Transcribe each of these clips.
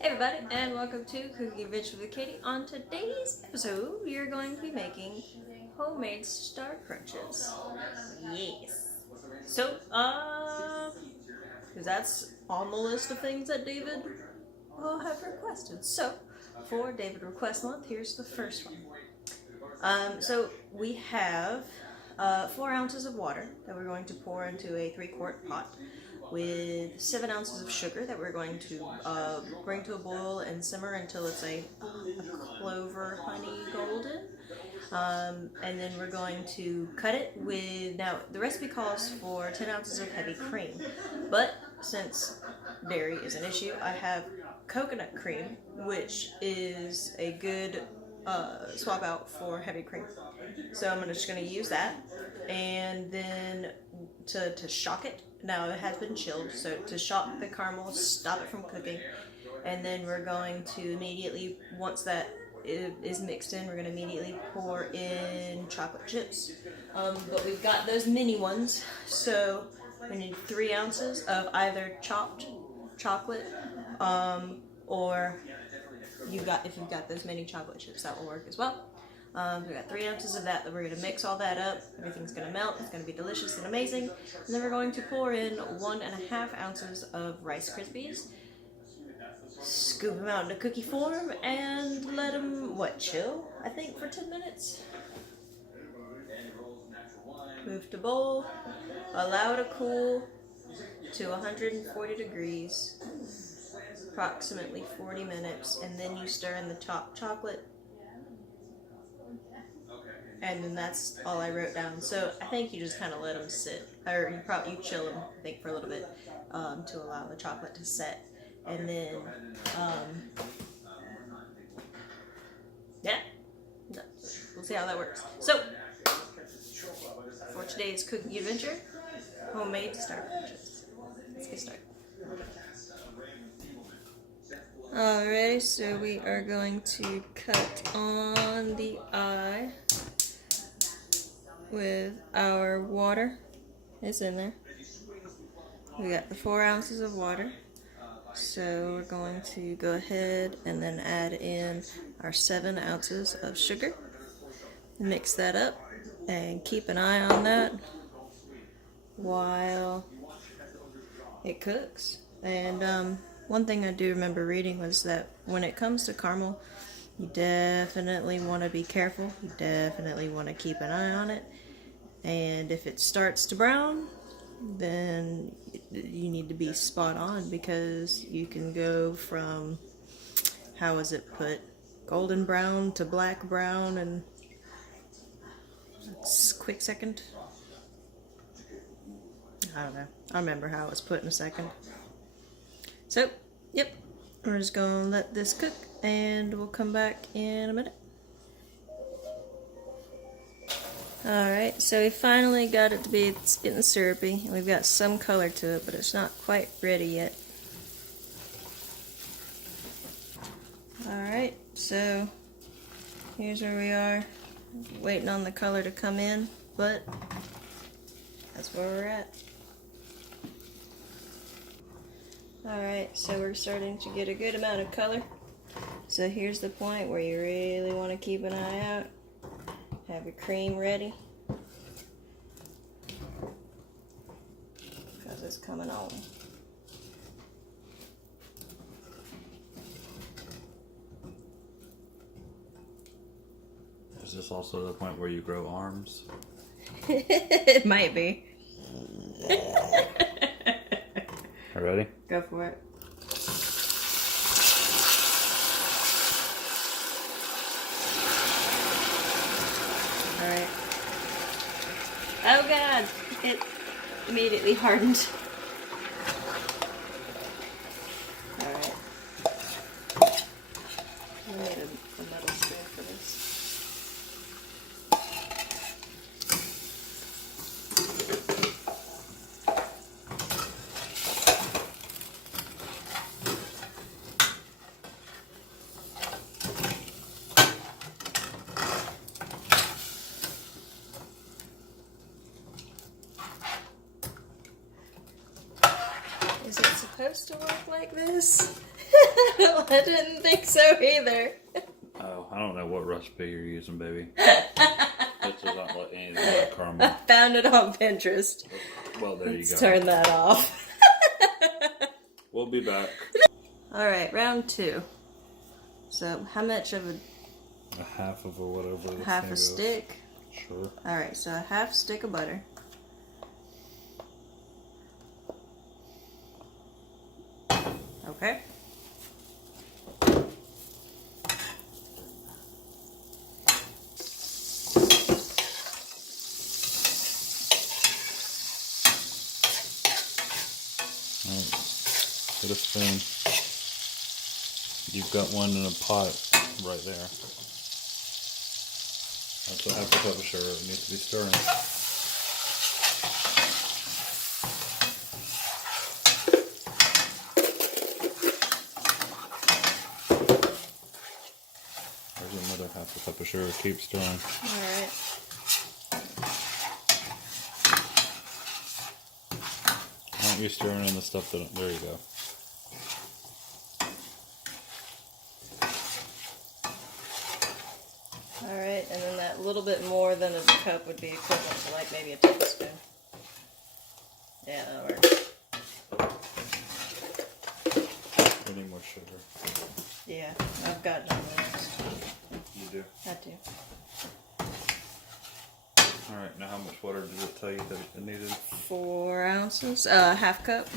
Hey everybody, and welcome to Cooking Adventure with Katie. On today's episode, we are going to be making homemade star crunches. Yes. So, because that's on the list of things that David will have requested. So, for David Request Month, here's the first one. So we have 4 ounces of water that we're going to pour into a 3-quart pot, with 7 ounces of sugar that we're going to bring to a boil and simmer until it's a clover honey golden. And then we're going to cut it with, now the recipe calls for 10 ounces of heavy cream, but since dairy is an issue, I have coconut cream, which is a good swap out for heavy cream. So I'm just going to use that, and then to shock it. Now it has been chilled, so to shock the caramel, stop it from cooking, and then we're going to immediately, once that is mixed in, we're going to immediately pour in chocolate chips. But we've got those mini ones, so we need 3 ounces of either chopped chocolate, or if you've got those mini chocolate chips, that will work as well. We've got 3 ounces of that we're going to mix all that up. Everything's going to melt. It's going to be delicious and amazing. And then we're going to pour in 1.5 ounces of Rice Krispies. Scoop them out into cookie form and let them, chill, I think, for 10 minutes. Move to bowl. Allow it to cool to 140 degrees. Approximately 40 minutes. And then you stir in the chopped chocolate. And then that's all I wrote down. So I think you just kind of let them sit, or you chill them, I think, for a little bit, to allow the chocolate to set. And then, yeah, we'll see how that works. So for today's cooking adventure, homemade star crunches. Let's get started. Alrighty, so we are going to cut on the eye with our water. It's in there. We got the 4 ounces of water. So we're going to go ahead and then add in our 7 ounces of sugar. Mix that up and keep an eye on that while it cooks. And one thing I do remember reading was that when it comes to caramel, you definitely want to be careful. You definitely want to keep an eye on it. And if it starts to brown, then you need to be spot on, because you can go from, how is it put, golden brown to black brown in a quick second. I don't know. I remember how it was put in a second. So, yep, we're just going to let this cook, and we'll come back in a minute. Alright, so we finally got it to be, it's getting syrupy. We've got some color to it, but it's not quite ready yet. Alright, so here's where we are, waiting on the color to come in, but that's where we're at. Alright, so we're starting to get a good amount of color. So here's the point where you really want to keep an eye out. Have your cream ready, because it's coming on. Is this also the point where you grow arms? It might be. Ready? Go for it. Alright. Oh god! It immediately hardened. Alright. I need a metal spoon for this. Is it supposed to work like this? I didn't think so either. Oh, I don't know what recipe you're using, baby. This does not look anything like caramel. I found it on Pinterest. Well, there you go. Let's turn that off. We'll be back. Alright, round 2. So, how much of A half of a whatever. a half a stick? Sure. Alright, so a half stick of butter. Okay. Alright. Get a spoon. You've got one in a pot right there. That's a half a cup of sugar. It needs to be stirring. There's another half a cup of sugar. Keep stirring. Alright. Why aren't you stirring in the stuff that... There you go. Alright, and then that little bit more than a cup would be equivalent to like maybe a tablespoon. Yeah, that works. We need more sugar. Yeah, I've got it on the list. You do? I do. Alright, now how much water did it tell you that it needed? 4 ounces, half cup.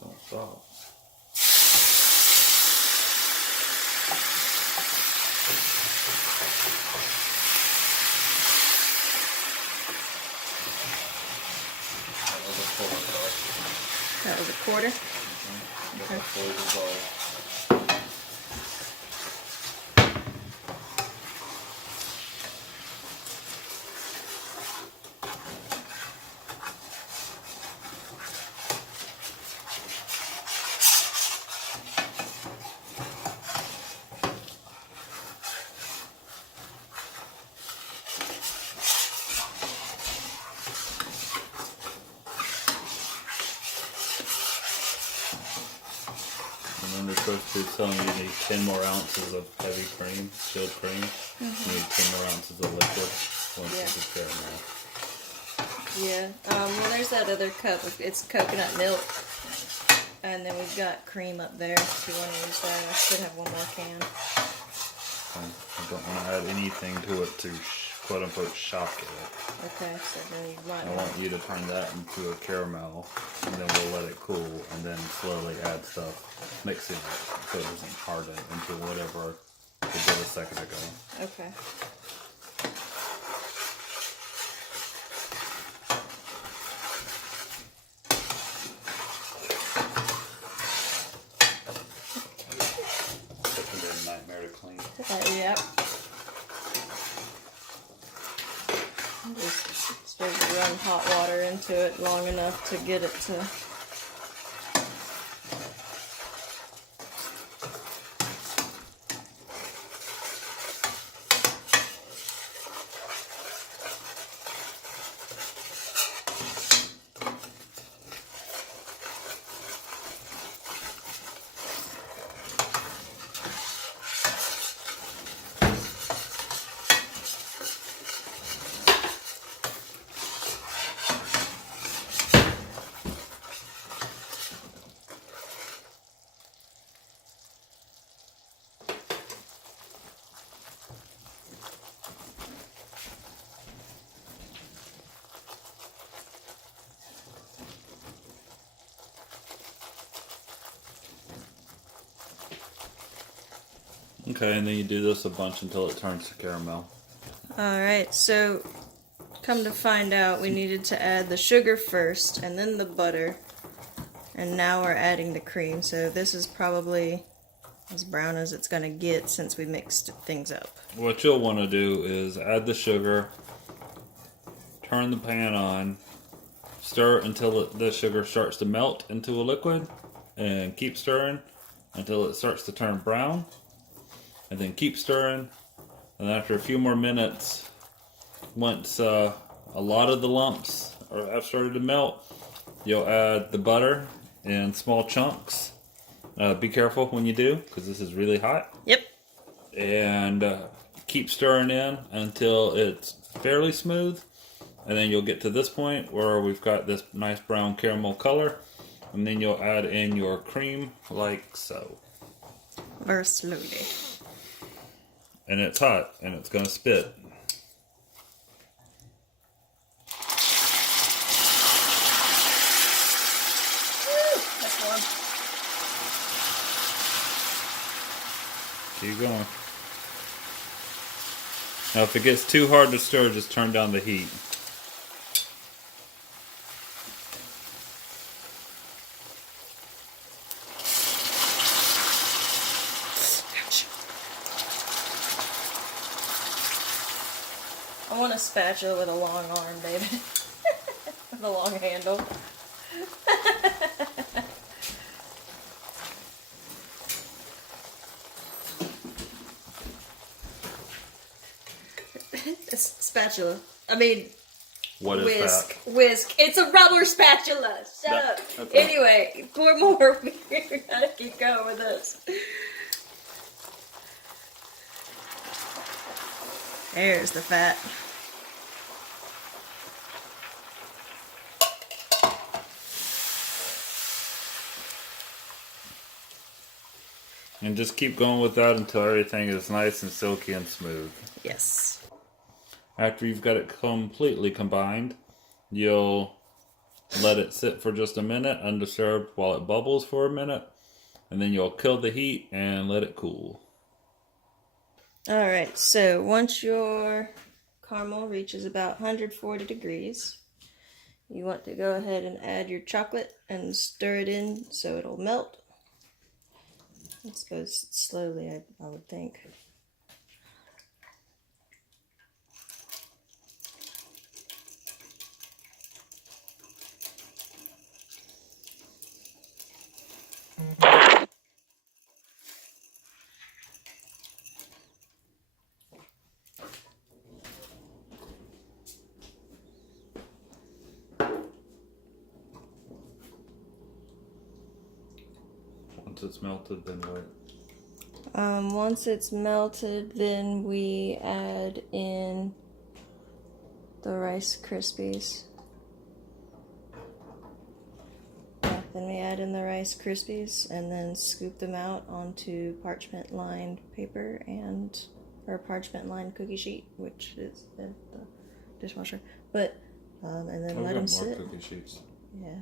Don't stop. That was a quarter. Okay. And then they're supposed to be telling you need 10 more ounces of heavy cream, chilled cream. You need 10 more ounces of liquid once Yeah. this is caramel. Yeah. Well, there's that other cup. It's coconut milk. And then we've got cream up there if you want to use that. I should have one more can. I don't want to add anything to it to quote unquote shock it. Okay, so then you might I want you to turn that into a caramel, and then we'll let it cool, and then slowly add stuff, mixing it so it doesn't harden into whatever we did a second ago. Okay. That can be a nightmare to clean. Yep. Just supposed to run hot water into it long enough to get it to. Okay, and then you do this a bunch until it turns to caramel. Alright, so come to find out, we needed to add the sugar first and then the butter. And now we're adding the cream, so this is probably as brown as it's going to get since we mixed things up. What you'll want to do is add the sugar, turn the pan on, stir until the sugar starts to melt into a liquid, and keep stirring. until it starts to turn brown, and then keep stirring. And after a few more minutes, once a lot of the lumps have started to melt, you'll add the butter in small chunks. Be careful when you do, because this is really hot. Yep. And keep stirring in until it's fairly smooth. And then you'll get to this point where we've got this nice brown caramel color. And then you'll add in your cream like so. Very slowly. And it's hot, and it's going to spit. That's warm. Keep going. Now, if it gets too hard to stir, just turn down the heat. I want a spatula with a long arm, David. With a long handle. Spatula. I mean, What is whisk. that? Whisk. It's a rubber spatula. Shut up. Okay. Anyway, pour more. We gotta keep going with this. There's the fat. And just keep going with that until everything is nice and silky and smooth. Yes. After you've got it completely combined, you'll let it sit for just a minute undisturbed while it bubbles for a minute. And then you'll kill the heat and let it cool. Alright, so once your caramel reaches about 140 degrees, you want to go ahead and add your chocolate and stir it in so it'll melt. I suppose slowly, I would think. Once it's melted, then what? Once it's melted, then we add in the Rice Krispies. Yeah, then we add in the Rice Krispies and then scoop them out onto parchment-lined paper or parchment-lined cookie sheet, which is in the dishwasher. But and then let them sit. Cookie sheets. Yeah.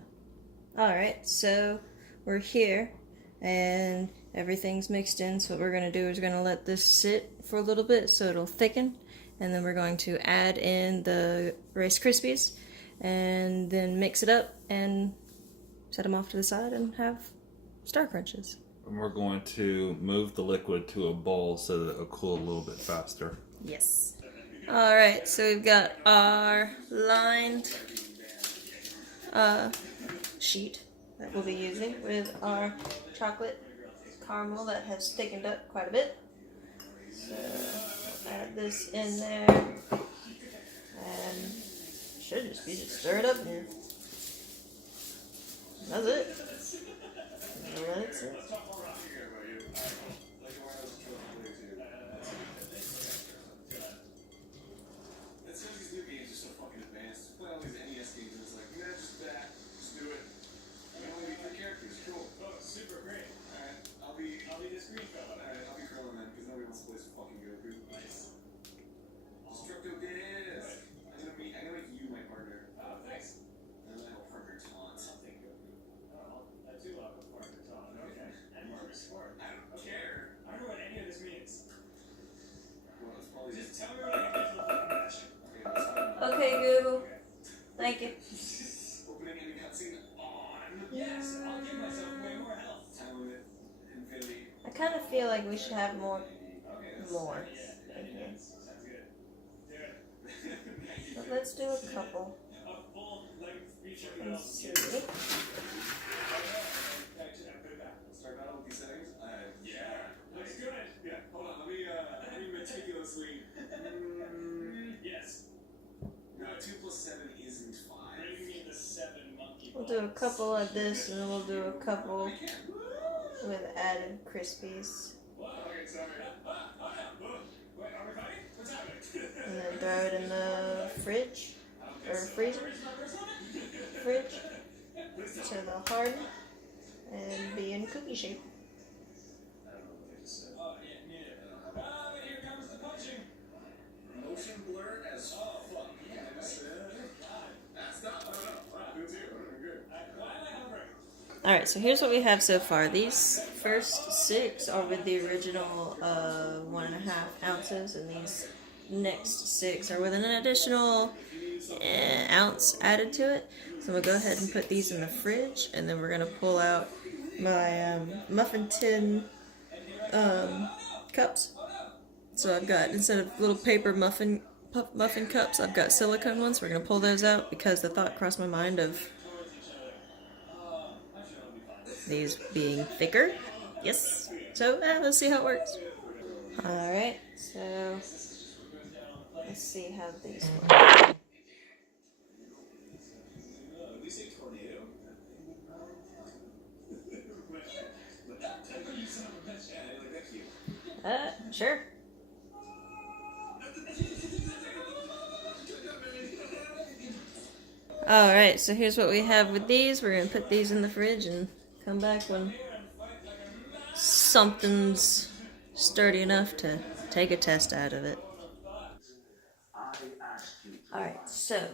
All right, so we're here. And everything's mixed in, so what we're going to do is we're going to let this sit for a little bit so it'll thicken, and then we're going to add in the Rice Krispies and then mix it up and set them off to the side and have Star Crunches. And we're going to move the liquid to a bowl so that it'll cool a little bit faster. Yes. Alright, so we've got our lined sheet that we'll be using with our chocolate caramel that has thickened up quite a bit. So we'll add this in there and should just be stir it up here. That's it. And let it sit. Okay, Google. Thank you. I kind of feel like we should have more. But let's do a couple. Let's see. do a couple like this, and then we'll do a couple with added crispies. And then throw it in the fridge, or freezer, fridge, so they'll harden and be in cookie shape. Alright, so here's what we have so far. These first 6 are with the original 1.5 ounces, and these next 6 are with an additional ounce added to it. So I'm going to go ahead and put these in the fridge, and then we're going to pull out my muffin tin cups. So I've got, instead of little paper muffin cups, I've got silicone ones. We're going to pull those out because the thought crossed my mind of these being thicker. Yes. So let's see how it works. Alright, so let's see how these work. Sure. Alright, so here's what we have with these. We're going to put these in the fridge and come back when something's sturdy enough to take a test out of it. Alright, so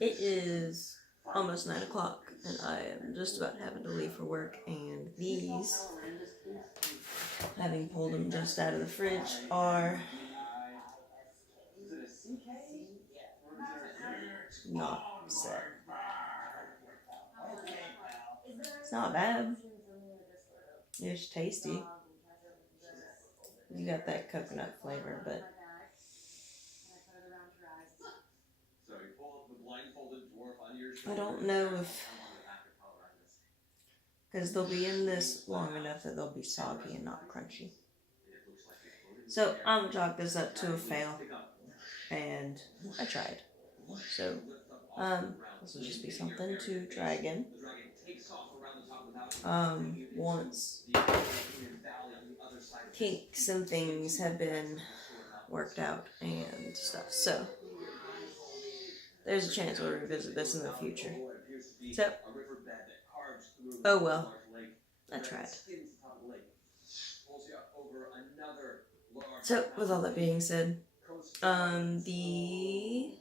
it is almost 9 o'clock, and I am just about having to leave for work, and these, having pulled them just out of the fridge, are not set. It's not bad. It's tasty. You got that coconut flavor, but I don't know if, because they'll be in this long enough that they'll be soggy and not crunchy. So I'm gonna chalk this up to a fail, and I tried. So this will just be something to try again. Once kinks and things have been worked out and stuff. So there's a chance we'll revisit this in the future. So, oh well, I tried. So, with all that being said, the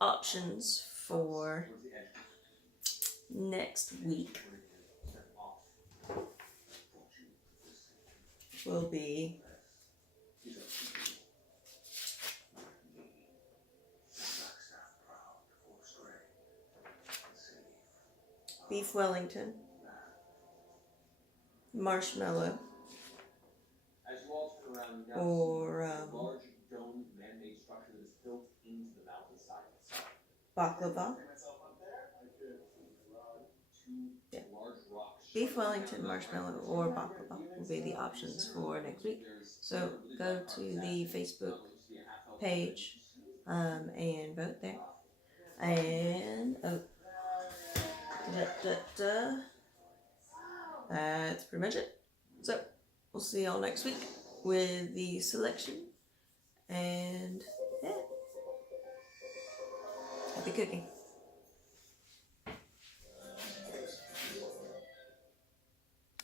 options for next week will be beef Wellington, marshmallow, or baklava. Yeah. Beef Wellington, marshmallow, or baklava will be the options for next week. So go to the Facebook page and vote there. And that's pretty much it. So we'll see y'all next week with the selection. And yeah, happy cooking.